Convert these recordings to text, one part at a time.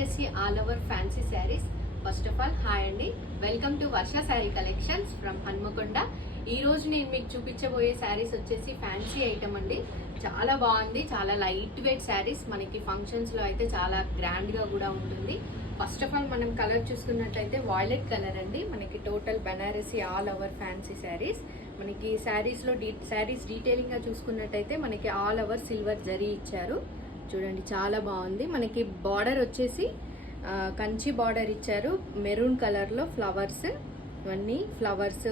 Banarasi all over fancy sarees. First of all hi అండి, welcome to Varsha saree collections from Hanmakonda. ఈ రోజు నేను మీకు చూపించబోయే శారీస్ వచ్చేసి ఫ్యాన్సీ ఐటమ్ అండి. చాలా బాగుంది, చాలా లైట్ వెయిట్ శారీస్. మనకి ఫంక్షన్స్ లో అయితే చాలా గ్రాండ్ గా కూడా ఉంటుంది. ఫస్ట్ ఆఫ్ ఆల్ మనం కలర్ చూసుకున్నట్లయితే వాయిలెట్ కలర్ అండి. మనకి total Banarasi all over fancy saris. మనకి శారీస్ లో శారీస్ డీటెయిలింగ్ గా చూసుకున్నట్టయితే మనకి ఆల్ ఓవర్ సిల్వర్ జరీ ఇచ్చారు. చూడండి చాలా బాగుంది. మనకి బార్డర్ వచ్చేసి కంచి బార్డర్ ఇచ్చారు. మెరూన్ కలర్ లో ఫ్లవర్స్, ఇవన్నీ ఫ్లవర్స్,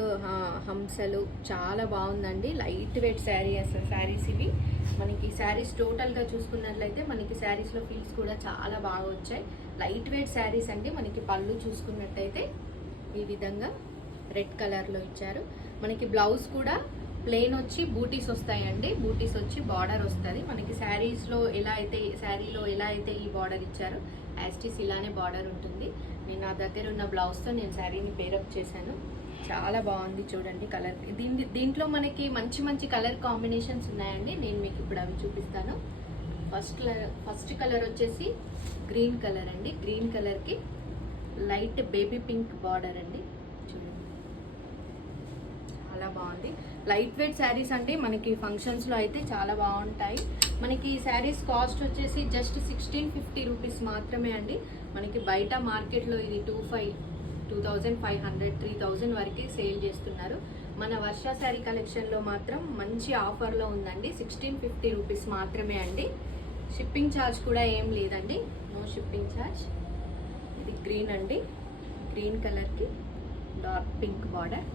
హంసలు, చాలా బాగుందండి. లైట్ వెయిట్ శారీస్ ఇవి. మనకి శారీస్ టోటల్ గా చూసుకున్నట్లయితే మనకి శారీస్ లో ఫీల్స్ కూడా చాలా బాగా వచ్చాయి. లైట్ వెయిట్ శారీస్ అండి. మనకి పళ్ళు చూసుకున్నట్టయితే ఈ విధంగా రెడ్ కలర్ లో ఇచ్చారు. మనకి బ్లౌజ్ కూడా ప్లెయిన్ వచ్చి బూటీస్ వస్తాయండి. బూటీస్ వచ్చి బార్డర్ వస్తుంది. మనకి శారీలో ఎలా అయితే ఈ బార్డర్ ఇచ్చారో యాస్టిస్ ఇలానే బార్డర్ ఉంటుంది. నేను నా దగ్గర ఉన్న బ్లౌజ్తో నేను శారీని పేరప్ చేశాను. చాలా బాగుంది చూడండి కలర్. దీంట్లో మనకి మంచి మంచి కలర్ కాంబినేషన్స్ ఉన్నాయండి. నేను మీకు ఇప్పుడు అవి చూపిస్తాను. ఫస్ట్ కలర్ వచ్చేసి గ్రీన్ కలర్ అండి. గ్రీన్ కలర్కి లైట్ బేబీ పింక్ బార్డర్ అండి. చూడండి చాలా బాగుంది. లైట్ వెయిట్ శారీస్ అంటే మనకి ఫంక్షన్స్ లో అయితే చాలా బాగుంటాయి. మనకి ఈ శారీస్ కాస్ట్ వచ్చేసి జస్ట్ 1650 రూపీస్ మాత్రమే అండి. మనకి బయట మార్కెట్ లో ఇది 2500 3000 వరకు సేల్ చేస్తున్నారు. మన వర్ష శారీ కలెక్షన్ లో మాత్రం మంచి ఆఫర్ లో ఉందండి. 1650 రూపీస్ మాత్రమే అండి. షిప్పింగ్ ఛార్జ్ కూడా ఏం లేదండి, నో షిప్పింగ్ ఛార్జ్. ఇది గ్రీన్ అండి. గ్రీన్ కలర్ కి డార్క్ పింక్ బార్డర్,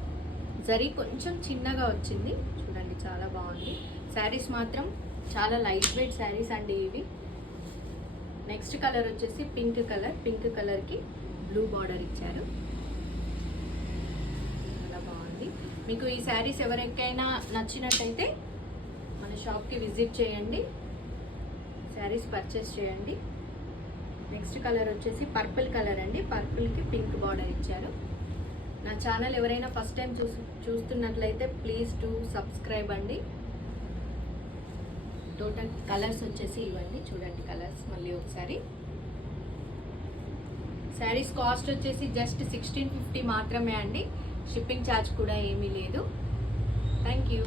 జరీ కొంచెం చిన్నగా వచ్చింది. చూడండి చాలా బాగుంది. శారీస్ మాత్రం చాలా లైట్ వెయిట్ శారీస్ అండి ఇవి. నెక్స్ట్ కలర్ వచ్చేసి పింక్ కలర్. పింక్ కలర్ కి బ్లూ బార్డర్ ఇచ్చారు. చాలా బాగుంది. మీకు ఈ శారీస్ ఎవరికైనా నచ్చినట్టయితే మన షాప్కి విజిట్ చేయండి, శారీస్ పర్చేస్ చేయండి. నెక్స్ట్ కలర్ వచ్చేసి పర్పుల్ కలర్ అండి. పర్పుల్కి పింక్ బార్డర్ ఇచ్చారు. నా ఛానల్ ఎవరైనా ఫస్ట్ టైం చూస్తున్నట్లయితే ప్లీజ్ టు సబ్స్క్రైబ్ అండి. టోటల్ కలర్స్ వచ్చేసి ఇవన్నీ చూడండి కలర్స్ మళ్ళీ ఒకసారి. శారీస్ కాస్ట్ వచ్చేసి జస్ట్ 1650 మాత్రమే అండి. షిప్పింగ్ ఛార్జ్ కూడా ఏమీ లేదు. Thank you.